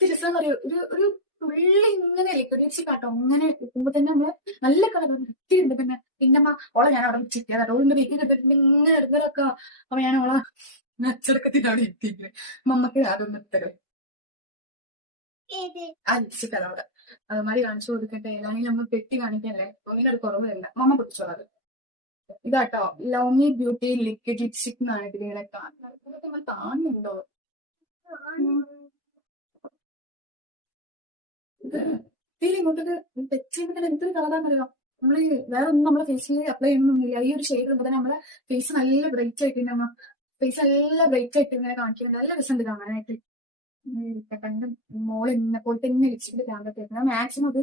രസം അറിയോ ഒരു ഒരു തുള്ളി ഇങ്ങനെ ലിക്വിഡ് ലിപ്സ്റ്റിക് ആട്ടോ. അങ്ങനെ ഇട്ടുമ്പോ തന്നെ നമ്മൾ നല്ല കളർ ഉണ്ട് പിന്നെ. പിന്നെ അമ്മ ഓളെ ഞാൻ അവിടെ ചിറ്റിയത് കേട്ടോ ഓളിന്റെ വീട്ടിൽ കണ്ടിട്ട് ഇങ്ങനെ ഇറങ്ങലൊക്കെ അപ്പൊ ഞാൻ ഓളെ അച്ചടക്കത്തിനാണ് എത്തിയിട്ട് മമ്മക്ക് അതൊന്നും ഇട്ടത് ആ ലിപ്സ്റ്റിക് അവിടെ അതുമാതിരി കാണിച്ചു കൊടുക്കട്ടെ. ഏതാണെങ്കിലും നമ്മൾ പെട്ടി കാണിക്കല്ലേ? ഒന്നിനൊരു കുറവ് കുറവില്ല മമ്മ പിടിച്ചോളത് ഇതാട്ടോ ലൗമി ബ്യൂട്ടി ലിക്വിഡ് ലിപ്സ്റ്റിക് എന്നാണ് ഇതിലിങ്ങനെ കാണുന്നത്. നമ്മൾ കാണുന്നുണ്ടോ? ഇതിൽ ഇങ്ങോട്ടത് ടച്ച് ചെയ്യുമ്പോൾ എന്തൊരു കളറാണെന്നറിയോ നമ്മൾ വേറെ ഒന്നും നമ്മളെ ഫേസിൽ അപ്ലൈ ചെയ്യണമെന്നില്ല ഈ ഒരു ഷെയ്ഡ് തന്നെ നമ്മളെ ഫേസ് നല്ല ബ്രൈറ്റ് ആയിട്ട് നമ്മൾ ഫേസ് നല്ല ബ്രൈറ്റ് ആയിട്ട് ഇങ്ങനെ കാണിക്കുന്നത് നല്ല രസമുണ്ട് കാണാനായിട്ട്. കണ്ട് മോൾ എന്നെ പോലെ തന്നെ ലിപ്സ്റ്റിക് കാണത്തേക്ക് മാക്സിമം അത്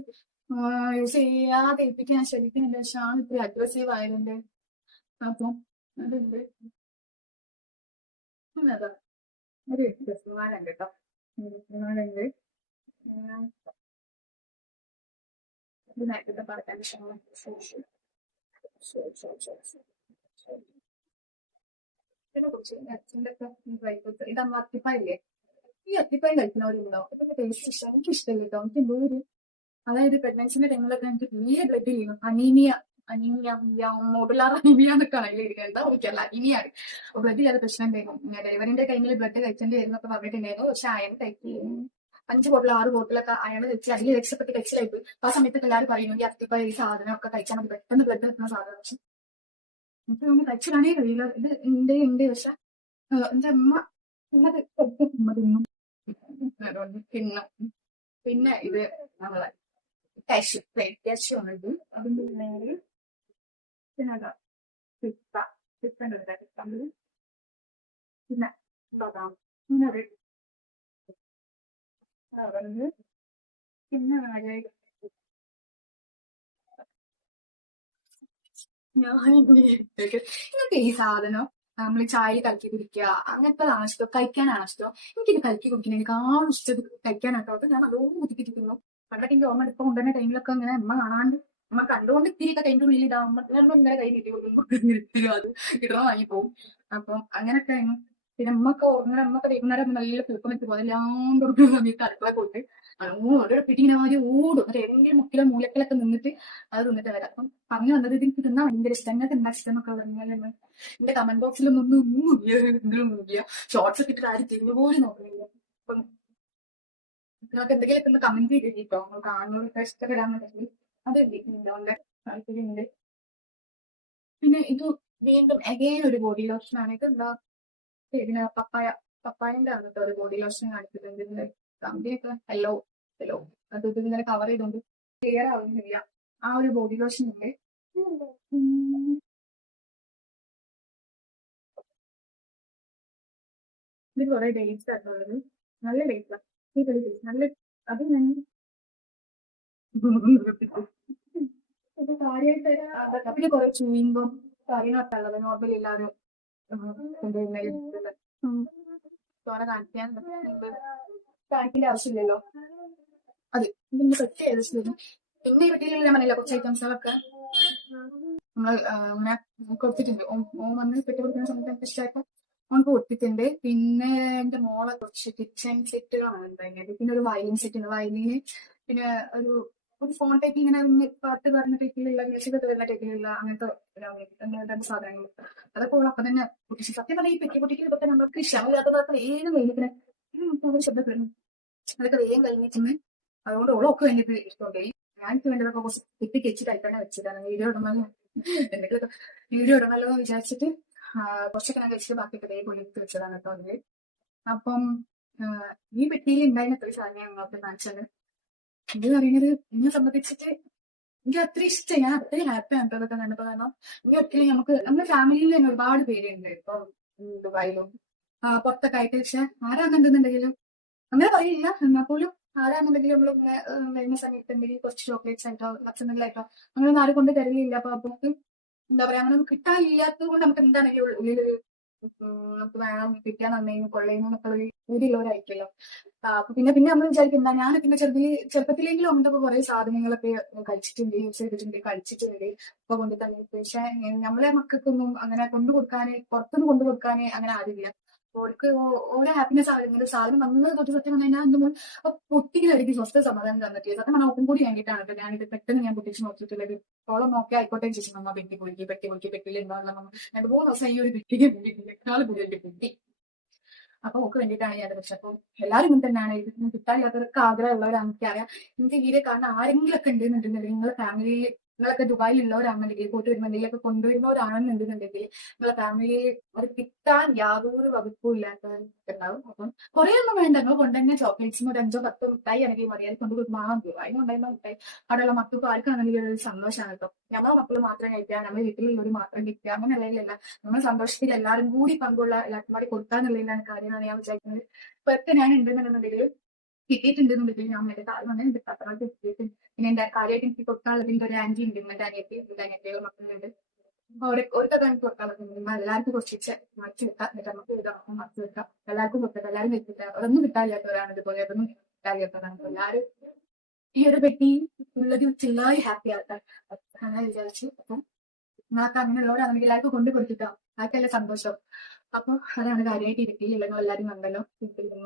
യൂസ് ചെയ്യാതെ ഏൽപ്പിക്കാൻ ശ്രമിക്കുന്നുണ്ട്. പക്ഷെ ആ ഇത്ര അഗ്രസീവ് ആയതുകൊണ്ട് അപ്പം ഒരു ഡ്രസ്സുമാരുണ്ട് കേട്ടോ. അത്തിപ്പായില്ലേ ഈ അത്തിപ്പായി കഴിക്കുന്നവരുണ്ടാവും ഇതിന്റെ ടേസ്റ്റ് എനിക്ക് എനിക്ക് എന്തോ ഒരു അതായത് പ്രഗ്നൻസിന്റെ ടൈമിലൊക്കെ എനിക്ക് വലിയ ബ്ലഡ് അനീമിയ അനീമിയ എനിക്കല്ല അനീമിയാണ് ബ്ലഡ് കഴിക്കേണ്ടി പറഞ്ഞിട്ടുണ്ടായിരുന്നു. പക്ഷെ അയാൾ കഴിക്കും അഞ്ച് ബോട്ടിൽ ആറ് ബോട്ടിലൊക്കെ അയാൾ വെച്ച് അതിൽ രക്ഷപ്പെട്ട് കഴിച്ചിലായി പോയി ആ സമയത്ത് എല്ലാവരും പറയുന്നു ഈ അത്തിപ്പ ഈ സാധനം ഒക്കെ കഴിച്ചാൽ മതി. പെട്ടെന്ന് ബ്ലഡ് കിട്ടുന്ന സാധനം. പക്ഷെ എനിക്ക് നമ്മൾ കഴിച്ചിടാനേ കഴിയില്ല. ഇത് ഉണ്ട് ഉണ്ട് പക്ഷെ എന്റെ അമ്മ ഉമ്മത് ഉമ്മ തിന്നും. പിന്നെ ഇത് നമ്മളെ പ്ലേറ്റ് കാഷ്യൂ ഇത്. അതിന്റെ മേലെ പിന്നെ അതാ പിസ്ത ഡിഫറെന്റ് ഉണ്ട് തമ്മിൽ പിന്നെ ബദാം പിന്നെ അവർക്ക് പിന്നെ ആകെ ഞാൻ ഈ സാധനം നമ്മൾ ചായ കലക്കി കുടിക്കുക അങ്ങനത്തതാണ് ഇഷ്ടം? കഴിക്കാനാണ് ഇഷ്ടം? എനിക്കിത് കലക്കി കുടിക്കുന്നതിനേക്കാളും ഇഷ്ടം കഴിക്കാനാട്ടോ ഞാൻ അതോ കുത്തിക്കിട്ടിരിക്കുന്നു പണ്ടൊക്കെ എനിക്ക് ഓർമ്മ ഇപ്പൊ കൊണ്ടുവരുന്ന ടൈമിലൊക്കെ ഇങ്ങനെ അമ്മ കാണാണ്ട് അമ്മ കണ്ടുകൊണ്ട് ഇത്തിരിയൊക്കെ കൈന്റെ ഉള്ളിൽ ഇതാവുമ്പോ നമ്മൾ ഇങ്ങനെ കൈ കിട്ടി കൊടുക്കുമ്പോൾ ഇത്തിരി അത് കിട്ടണം വാങ്ങി പോകും അപ്പം അങ്ങനെയൊക്കെ. പിന്നെ അമ്മയ്ക്ക് ഇങ്ങനെ അമ്മയ്ക്ക് വൈകുന്നേരം നല്ല തൂക്കം വെച്ച് പോകും. എല്ലാം കൊടുക്കുന്ന സമയത്ത് അടുക്കള പോയിട്ട് ഓരോ ഇങ്ങനെ മാതിരി ഓടും. എന്നിട്ട് ഏതെങ്കിലും മുക്കിലോ മൂലക്കിലൊക്കെ നിന്നിട്ട് അത് തിന്നിട്ട് വരാം. അപ്പം പറഞ്ഞു വന്നത് ഇത് എനിക്ക് തിന്നാൻ ഭയങ്കര ഇഷ്ടം. നിങ്ങൾക്ക് എന്താ ഇഷ്ടം എന്നൊക്കെ പറഞ്ഞാൽ എന്റെ കമന്റ് ബോക്സിലൊന്നും ഒന്നും ഒന്നുമില്ല എന്തെങ്കിലും ഒന്നുമില്ല ഷോർട്സ് ഒക്കെ ഇട്ടിട്ട് ആരും തിരിഞ്ഞു പോലും നോക്കുന്നില്ല. അപ്പം നിങ്ങൾക്ക് എന്തെങ്കിലും ഒന്ന് കമന്റ് ചെയ്തിട്ടോ കാണുന്നവർക്ക് ഇഷ്ടപ്പെടാന്നുണ്ടെങ്കിൽ താല്പര്യമുണ്ട്. പിന്നെ ഇത് വീണ്ടും അഗെയിൻ ഒരു ബോഡി ലോഷൻ ആണ്. ഇത് എന്താ? പിന്നെ പപ്പായ പപ്പായന്റെ ആണ് ഒരു ബോഡി ലോഷൻ കാണിച്ചിട്ടുണ്ട്. ഇതിന്റെ കമ്പിയൊക്കെ ഹലോ ഹലോ അത് ഇത് ഇങ്ങനെ കവർ ചെയ്തുകൊണ്ട് ക്ലിയർ ആവുന്നില്ല. ആ ഒരു ബോഡി ലോഷൻ ഉണ്ട്. ഇത് കുറെ ഡേറ്റ്സ് ആയിട്ടുള്ളത്. നല്ല ഡേറ്റ്സ് നല്ല അത് ഞാൻ കാര്യമായിട്ട് പിന്നെ കാണിക്കേണ്ട ആവശ്യമില്ലല്ലോ. അതെ പിന്നെ കുറച്ച് ഐറ്റംസുകളൊക്കെ നമ്മൾ കൊടുത്തിട്ടുണ്ട്. ഓൻ വന്ന് പെട്ടി കൊടുക്കുന്ന സമയത്ത് ഇഷ്ടമായിട്ട് ഓൻ കൊടുത്തിട്ടുണ്ട്. പിന്നെ എന്റെ മോളെ കുറച്ച് കിച്ചൺ സെറ്റുകളാണ് ഉണ്ടായിരുന്നത്. പിന്നെ ഒരു വയലിൻ സെറ്റ് ഉണ്ട്. വയലിന് പിന്നെ ഒരു ഒരു ഫോൺ ടേക്ക് ഇങ്ങനെ പാട്ട് പറഞ്ഞ ടൈപ്പിലുള്ള മ്യൂസിക് ഒക്കെ വരുന്ന ടൈപ്പിലുള്ള അങ്ങനത്തെ രണ്ട് സാധനങ്ങൾ. അതൊക്കെ ഉള്ള അപ്പൊ തന്നെ കുട്ടി സത്യം പറഞ്ഞാൽ ഈ പെട്ടി പൊട്ടിക്കൽ ഇതൊക്കെ നമുക്ക് ക്ഷമയില്ലാത്തതൊക്കെ വേഗം കഴിഞ്ഞിട്ട് ഒരു ശബ്ദം വരുന്നു അതൊക്കെ വേഗം കഴിഞ്ഞിട്ട് അതുകൊണ്ട് ഓളൊക്കെ കഴിഞ്ഞിട്ട് ഇഷ്ടമുണ്ട് ഞാൻ എനിക്ക് വേണ്ടതൊക്കെ കുറച്ച് തെറ്റിക്ക് വെച്ച് കഴിക്കാനെ വെച്ചതാണ്. വീഡിയോ ഇടണമല്ലോ. എന്തെങ്കിലും വീഡിയോ ഇടണമല്ലോ എന്ന് വിചാരിച്ചിട്ട് കുറച്ചൊക്കെ ഞാൻ കഴിച്ചിട്ട് ബാക്കിയൊക്കെ വേഗം കൊള്ളിട്ട് വെച്ചതാണ് കേട്ടോ അതിൽ. അപ്പം ഈ പെട്ടിയിൽ ഉണ്ടായിരുന്ന എത്ര സാധനം ഞങ്ങൾക്ക് കാണിച്ചത്? ഇത് പറയുന്നത് എന്നെ സംബന്ധിച്ചിട്ട് എനിക്ക് അത്ര ഇഷ്ടം. ഞാൻ അത്രയും ഹാപ്പി ആണ് ഇതൊക്കെ കണ്ടപ്പോ. കാരണം ഇനി ഒരിക്കലും നമുക്ക് നമ്മുടെ ഫാമിലിയിൽ തന്നെ ഒരുപാട് പേരുണ്ട് ഇപ്പൊ ദുബായിലും. പുറത്തൊക്കെ ആയിട്ട്. പക്ഷെ ആരാണെന്നുണ്ടെങ്കിലും അങ്ങനെ പറയില്ല. എന്നാൽ പോലും ആരാണെന്നുണ്ടെങ്കിലും ഏഹ്, വരുന്ന സമയത്ത് എന്തെങ്കിലും കുറച്ച് ചോക്ലേറ്റ്സ് ആയിട്ടോ ഭക്ഷണങ്ങളായിട്ടോ ആയിട്ടോ അങ്ങനെയൊന്നും ആരും കൊണ്ട് തരലില്ല അപ്പൊ നമുക്ക് എന്താ പറയാ അങ്ങനെ കിട്ടാനില്ലാത്തത് കൊണ്ട് നമുക്ക് എന്താണെങ്കിലും ഉള്ളിലൊരു നമുക്ക് വേണം കിട്ടിയാൽ നന്നേനും കൊള്ളേനും എന്നൊക്കെ ആ, അപ്പൊ പിന്നെ പിന്നെ നമ്മൾ വിചാരിക്കുന്ന ഞാൻ പിന്നെ ചെറുതിൽ ചെറുപ്പത്തിലെങ്കിലും ഉണ്ടപ്പോ കുറെ സാധനങ്ങളൊക്കെ കഴിച്ചിട്ടുണ്ട് യൂസ് ചെയ്തിട്ടുണ്ട് കഴിച്ചിട്ടുണ്ട് അപ്പൊ കൊണ്ട് തന്നെ പക്ഷെ നമ്മളെ മക്കൾക്കൊന്നും അങ്ങനെ കൊണ്ടു കൊടുക്കാന് പുറത്തുനിന്ന് കൊണ്ടു കൊടുക്കാന് അങ്ങനെ ആരുമില്ല. ഓർക്ക് ഓരോ ഹാപ്പിനെസ് ആയിരുന്നു സാധനം വന്നത് തൊട്ട് സത്യം പറഞ്ഞു കഴിഞ്ഞാൽ പൊട്ടിക്കുന്ന എനിക്ക് സ്വസ്ഥ സമാധാനം തന്നിട്ട്. സത്യം പറഞ്ഞാൽ ഒപ്പം കൂടി വേണ്ടിയിട്ടാണ് ഞാൻ ഇത് പെട്ടെന്ന് ഞാൻ പൊട്ടിച്ച് നോക്കിയിട്ടുള്ളത്. ഓളം നോക്കി ആയിക്കോട്ടെ ചേച്ചി നമ്മ പെട്ടി പൊളിക്കി പെട്ടി പൊളിക്കി പെട്ടിയിൽ നമ്മ രണ്ട് മൂന്ന് ദിവസം ഈ ഒരു പെട്ടിക്ക് നാല് പുതിയ പെട്ടി അപ്പൊ ഒക്കെ വേണ്ടിയിട്ടാണ് ഞാൻ പക്ഷെ അപ്പം എല്ലാവരും ഇങ്ങനെ തന്നെയാണ്. ഇത് കിട്ടാനില്ലാത്തവർക്ക് ആഗ്രഹമുള്ളവരാണ് എനിക്കറിയാം. എനിക്ക് വീരെ കാണുന്ന ആരെങ്കിലും ഒക്കെ ഉണ്ടെന്നുണ്ടെങ്കിൽ നിങ്ങളെ ഫാമിലിയിൽ നിങ്ങളൊക്കെ ദുബായിലുള്ളവരാണെന്നുണ്ടെങ്കിൽ പോയിട്ട് വരുമ്പോൾ എന്തെങ്കിലുമൊക്കെ കൊണ്ടുവരുന്നവരാണെന്നുണ്ടെന്നുണ്ടെങ്കിൽ നിങ്ങളെ ഫാമിലി അത് കിട്ടാൻ യാതൊരു വകുപ്പും ഇല്ലാത്തവരുണ്ടാവും. അപ്പം കുറെ ഒന്നും വേണ്ട. നിങ്ങൾ കൊണ്ടുതന്നെ ചോക്ലേറ്റ്സും ഒരു അഞ്ചോ പത്തോ മിഠായി ആണെങ്കിൽ മതി. അത് കൊണ്ടുപോയി മാങ്ങും ദുബായി കൊണ്ടുവരുന്ന മിഠായി അവിടെയുള്ള മക്കൾക്ക് ആർക്കാണെങ്കിലും ഒരു സന്തോഷമാണ് കേട്ടോ. നമ്മളെ മക്കൾ മാത്രം കഴിക്കുക നമ്മുടെ വീട്ടിലുള്ളവർ മാത്രം കഴിക്കുക അങ്ങനെയല്ല നമ്മൾ സന്തോഷത്തിൽ എല്ലാവരും കൂടി പങ്കുള്ള എല്ലാവർക്കും കൂടി കൊടുക്കാന്നുള്ളതിലാണ് കാര്യമാണ് ഞാൻ വിചാരിക്കുന്നത്. ഇപ്പൊ ഞാൻ ഉണ്ടെന്നുണ്ടെന്നുണ്ടെങ്കിൽ കിട്ടിയിട്ടുണ്ടെന്നുണ്ടെങ്കിൽ ഞാൻ എന്റെ കാര്യം എന്റെ പത്രം കിട്ടിയിട്ടുണ്ട് പിന്നെ എന്താ കാര്യമായിട്ട് എനിക്ക് കൊടുക്കാനുള്ളത് എന്റെ ഒരു ആന്റി ഉണ്ട് എന്റെ അനിയത്തി എന്റെ അനിയത്തിയുടെ മക്കളുണ്ട്. അപ്പൊ ഒരുക്കൊക്കെ എനിക്ക് കൊടുക്കാനുള്ളത്. എല്ലാവർക്കും കുറച്ച് മാറ്റി വെക്കാം. എന്നിട്ട് നമുക്ക് എഴുതാം മാറ്റി വെക്കാം. എല്ലാവർക്കും കൊടുക്കാം എല്ലാവരും വെച്ചിട്ട് അതൊന്നും കിട്ടാതില്ലാത്തവരാണ് ഇതുപോലെ അതൊന്നും കിട്ടാതില്ലാത്തവരാണ് എല്ലാവരും ഈ ഒരു പെട്ടി ഉള്ളത് ചില്ലായി ഹാപ്പി ആക്കാൻ അങ്ങനെ വിചാരിച്ചു അപ്പം അങ്ങനെയുള്ളവരെ അങ്ങനെയുള്ളവരാണെങ്കിൽ എല്ലാവർക്കും കൊണ്ടു കൊടുത്തിട്ടാ. ആക്കല്ല സന്തോഷം. അപ്പൊ അതാണ് കാര്യമായിട്ട് ഇരിക്കില്ല എല്ലാവരും കണ്ടല്ലോ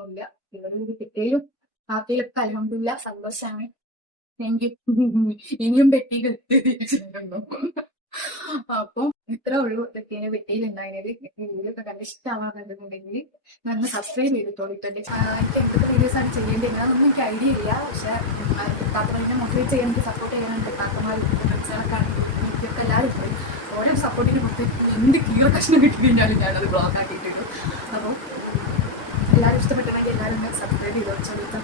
ഇല്ല ഇവരൊരു കിട്ടിയാലും ആക്കിയിലൊക്കെ അലഹമില്ല സന്തോഷമാണ് താങ്ക് യു ഇനിയും പെട്ടികൾ തിരിച്ചിട്ടുണ്ടോ അപ്പൊ ഇത്ര ഉള്ളൂ ഇതൊക്കെയാണ് പെട്ടിയിൽ ഉണ്ടായിരുന്നത്. വീഡിയോ ഒക്കെ കണ്ട് ഇഷ്ടമാകുന്നുണ്ടെങ്കിൽ നന്ന് സബ്സ്ക്രൈബ് ചെയ്തിട്ടോളിട്ടുണ്ട് എനിക്ക് എന്തൊക്കെ വീഡിയോസ് ആണ് ചെയ്യേണ്ടത് എന്നൊന്നും എനിക്ക് ഐഡിയ ഇല്ല. പക്ഷെ താത്തമാരെ മോട്ടിവേറ്റ് ചെയ്യാൻ സപ്പോർട്ട് ചെയ്യാനുണ്ട് താത്തമാർ ഫ്രണ്ട്സുകളൊക്കെ എനിക്കൊക്കെ എല്ലാവരും പോയി. ഓരോ സപ്പോർട്ടിന് മൊത്തം എന്ത് കീഴ കഷ്ണം കിട്ടി കഴിഞ്ഞാലും ഞാനത് ബ്ലോക്ക് ആക്കിയിട്ടുണ്ട് അപ്പോൾ എല്ലാവരും ഇഷ്ടപ്പെട്ടെങ്കിൽ എല്ലാവരും സബ്സ്ക്രൈബ് ചെയ്തോ.